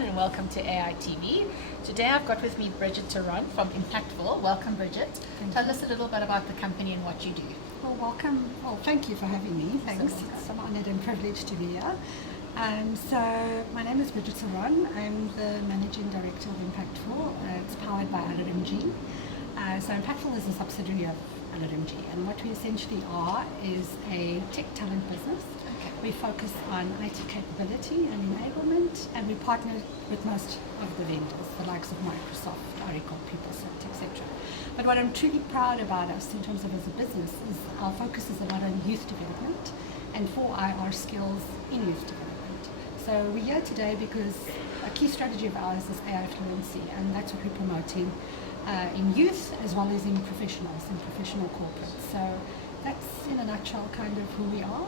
everyone, and welcome to AI TV. Today I've got with me Bridget Theron from Impactful. Welcome, Bridget. Tell us a little bit about the company and what you do. Well, welcome. Well, thank you for having me. Thanks. It's an honoured and privileged to be here. So my name is Bridget Theron. I'm the Managing Director of Impactful. It's powered by LRMG. So Impactful is a subsidiary of LRMG, and what we essentially are is a tech talent business. Okay. We focus on IT capability and enablement, and we partner with most of the vendors, the likes of Microsoft, Oracle, PeopleSoft, etc. But what I'm truly proud about us in terms of as a business is our focus is a lot on youth development and 4IR skills in youth development. So we're here today because a key strategy of ours is AI fluency, and that's what we're promoting in youth as well as in professionals, in professional corporates. So that's in a nutshell kind of who we are.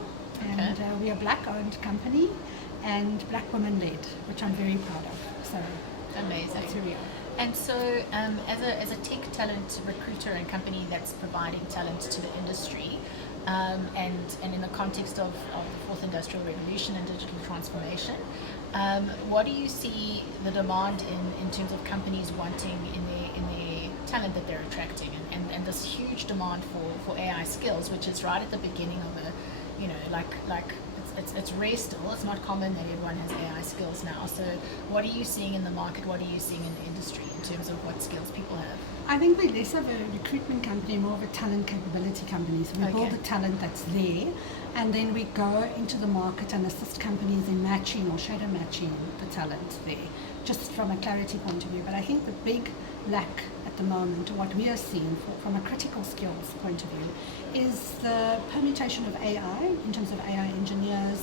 And we are a black-owned company and black women-led, which I'm very proud of. So amazing. That's who we are. And so, as a tech talent recruiter and company that's providing talent to the industry, and in the context of the fourth industrial revolution and digital transformation, what do you see the demand in terms of companies wanting in their talent that they're attracting, and this huge demand for AI skills, which is right at the beginning of a, you know, like it's rare still. It's not common that everyone has AI skills now. So what are you seeing in the market? What are you seeing in the industry in terms of what skills people have? I think we're less of a recruitment company, more of a talent capability company. So we build the talent that's there, and then we go into the market and assist companies in matching or shadow matching the talent there, just from a clarity point of view. But I think the big lack at the moment, or what we are seeing from a critical skills point of view, is the permutation of AI in terms of AI engineers,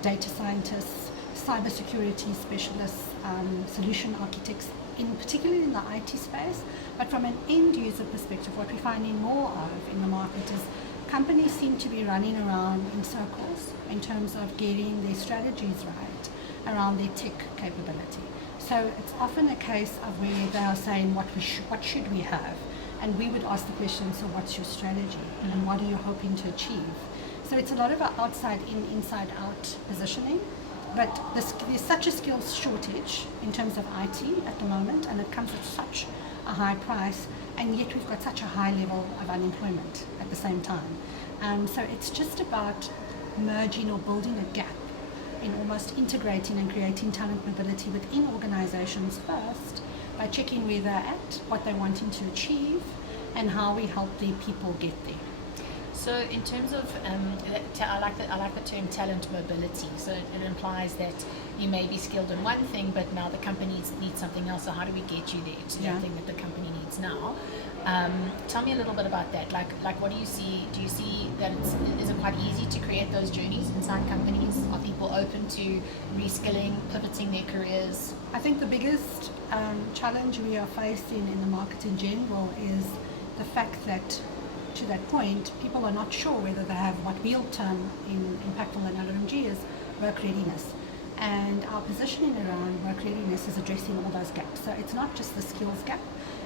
data scientists, cybersecurity specialists, solution architects, particularly in the IT space. But from an end user perspective, what we're finding more of in the market is companies seem to be running around in circles in terms of getting their strategies right around their tech capability. So it's often a case of where they are saying what should we have, and we would ask the question, so what's your strategy and what are you hoping to achieve? So it's a lot of an outside in, inside out positioning. But there's such a skills shortage in terms of IT at the moment, and it comes at such a high price, and yet we've got such a high level of unemployment at the same time. So it's just about merging or building a gap in almost integrating and creating talent mobility within organizations first, by checking where they're at, what they're wanting to achieve, and how we help their people get there. So in terms of, I like the term talent mobility. So it implies that you may be skilled in one thing, but now the company needs something else. So how do we get you there to that thing that the company needs now? Tell me a little bit about that. Like what do you see? Do you see that is it quite easy to create those journeys inside companies? Are people open to reskilling, pivoting their careers? I think the biggest challenge we are facing in the market in general is the fact that, to that point, people are not sure whether they have what we'll term in Impactful and LRMG is work readiness. And our positioning around work readiness is addressing all those gaps. So it's not just the skills gap,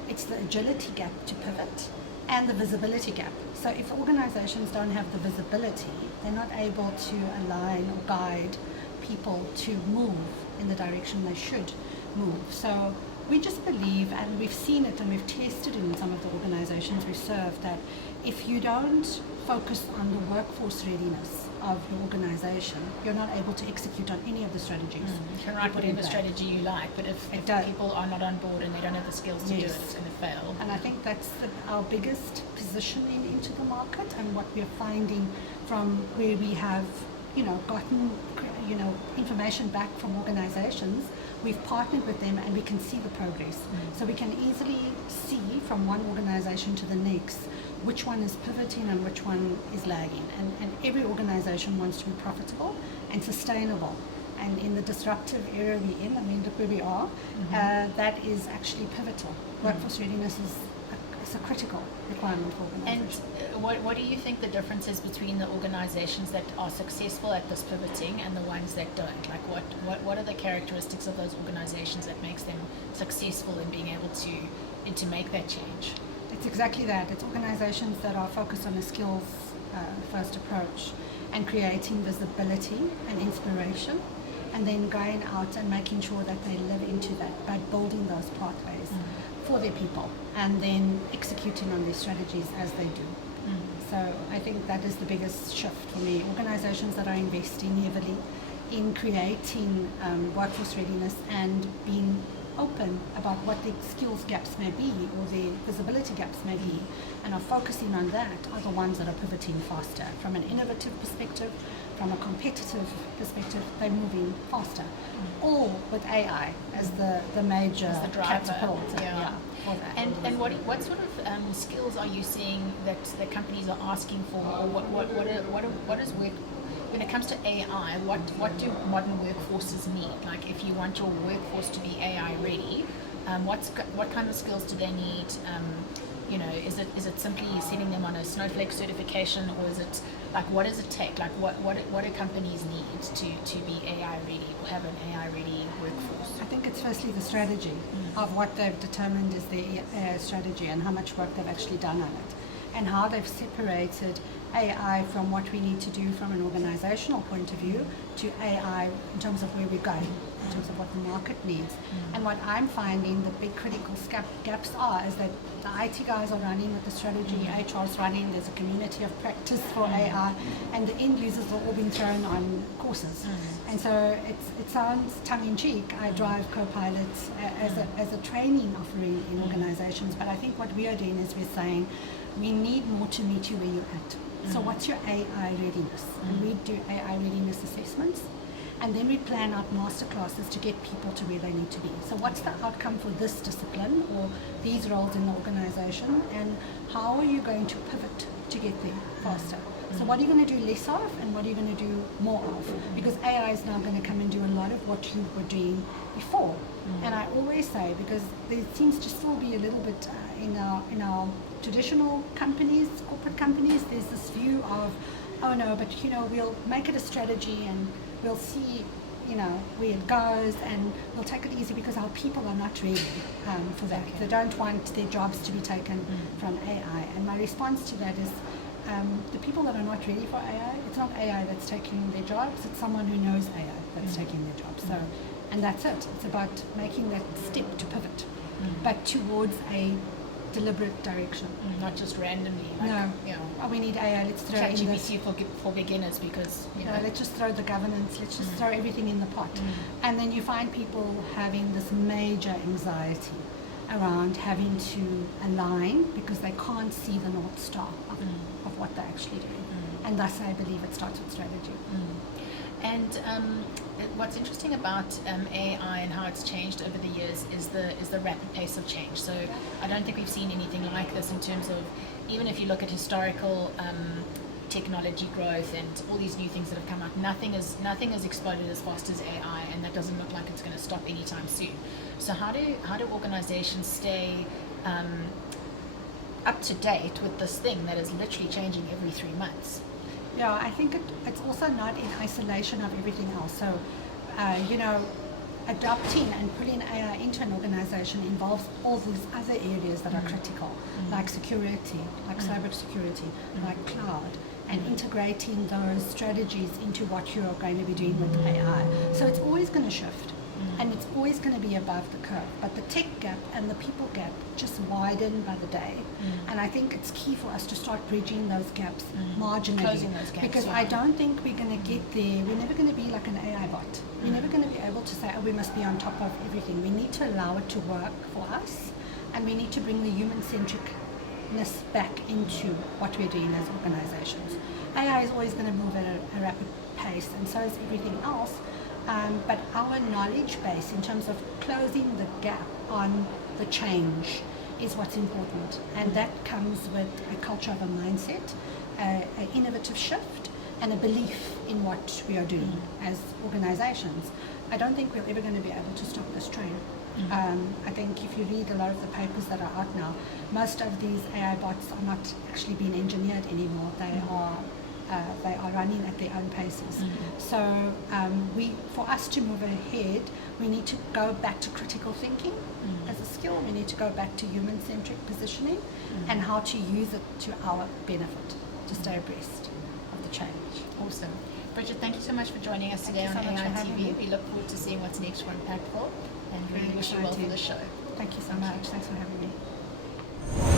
it's the agility gap to pivot and the visibility gap. So if organizations don't have the visibility, they're not able to align or guide people to move in the direction they should move. So we just believe, and we've seen it and we've tested it in some of the organizations we serve, that if you don't focus on the workforce readiness of your organization, you're not able to execute on any of the strategies. You can write whatever strategy you like, but if people are not on board and they don't have the skills to do it, it's going to fail. And I think that's our biggest positioning into the market, and what we're finding from where we have gotten information back from organizations. We've partnered with them and we can see the progress. So we can easily see from one organization to the next which one is pivoting and which one is lagging. And every organization wants to be profitable and sustainable. And in the disruptive era we're in, I mean, look where we are, that is actually pivotal. Workforce readiness is a critical requirement for organizations. And what do you think the difference is between the organizations that are successful at this pivoting and the ones that don't? Like what are the characteristics of those organizations that makes them successful in being able to make that change? It's exactly that. It's organizations that are focused on a skills first approach and creating visibility and inspiration and then going out and making sure that they live into that by building those pathways for their people, and then executing on their strategies as they do. So I think that is the biggest shift for me. Organizations that are investing heavily in creating workforce readiness and being open about what the skills gaps may be or the visibility gaps may be, and are focusing on that, are the ones that are pivoting faster. From an innovative perspective, from a competitive perspective, they're moving faster. All with AI as the major As the driver, catapult. yeah. For that. And what sort of skills are you seeing that the companies are asking for, or what is work when it comes to AI? What do modern workforces need? Like, if you want your workforce to be AI ready, what kind of skills do they need? Is it simply setting them on a Snowflake certification, or is it like, what does it take? Like, what do companies need to be AI ready or have an AI ready workforce? I think it's firstly the strategy of what they've determined is their AI strategy and how much work they've actually done on it, and how they've separated AI from what we need to do from an organizational point of view to AI in terms of where we're going, in terms of what the market needs. And what I'm finding the big critical gaps are is that the IT guys are running with the strategy, HR is running, there's a community of practice for AI, and the end users are all being thrown on courses. And so it sounds tongue-in-cheek. I drive co-pilots as a training offering in organizations, but I think what we are doing is we're saying we need more to meet you where you're at. So what's your AI readiness? And we do AI readiness assessments, and then we plan out masterclasses to get people to where they need to be. So what's the outcome for this discipline or these roles in the organization, and how are you going to pivot to get there faster? So what are you going to do less of, and what are you going to do more of? Because AI is now going to come and do a lot of what you were doing before. And I always say, because there seems to still be a little bit in our traditional companies, corporate companies, there's this view of, oh no, but we'll make it a strategy and we'll see where it goes, and we'll take it easy because our people are not ready for that. They don't want their jobs to be taken from AI. And my response to that is, the people that are not ready for AI, it's not AI that's taking their jobs, it's someone who knows AI that's taking their jobs. So, and that's it. It's about making that step to pivot, but towards a deliberate direction. Not just randomly. Like, no. Oh, we need AI. Let's throw in this. ChatGPT for beginners, because let's just throw the governance. Let's just throw everything in the pot, and then you find people having this major anxiety around having to align because they can't see the North Star of what they're actually doing, and thus I believe it starts with strategy. And what's interesting about AI and how it's changed over the years is the rapid pace of change. So I don't think we've seen anything like this in terms of, even if you look at historical technology growth and all these new things that have come out, nothing has exploded as fast as AI, and that doesn't look like it's going to stop anytime soon. So how do organizations stay up to date with this thing that is literally changing every 3 months? Yeah, I think it's also not in isolation of everything else. So, adopting and putting AI into an organization involves all these other areas that are critical, like security, like cybersecurity, like cloud, and integrating those strategies into what you're going to be doing with AI. So it's always going to shift. And it's always going to be above the curve. But the tech gap and the people gap just widen by the day. And I think it's key for us to start bridging those gaps marginally. Closing those gaps, because I don't think we're going to get there. We're never going to be like an AI bot. We're never going to be able to say, oh, we must be on top of everything. We need to allow it to work for us. And we need to bring the human-centricness back into what we're doing as organizations. AI is always going to move at a rapid pace, and so is everything else. But our knowledge base in terms of closing the gap on the change is what's important. And that comes with a culture of a mindset, an innovative shift, and a belief in what we are doing as organizations. I don't think we're ever going to be able to stop this train. I think if you read a lot of the papers that are out now, most of these AI bots are not actually being engineered anymore. They are running at their own paces. So for us to move ahead, we need to go back to critical thinking as a skill. We need to go back to human-centric positioning and how to use it to our benefit to stay abreast of the change. Awesome. Bridget, thank you so much for joining us today on Thank you so much for having AITV. me. We look forward to seeing what's next for Impactful, and we Very wish you well for exciting. the show. Thank you so much. Thanks for having me.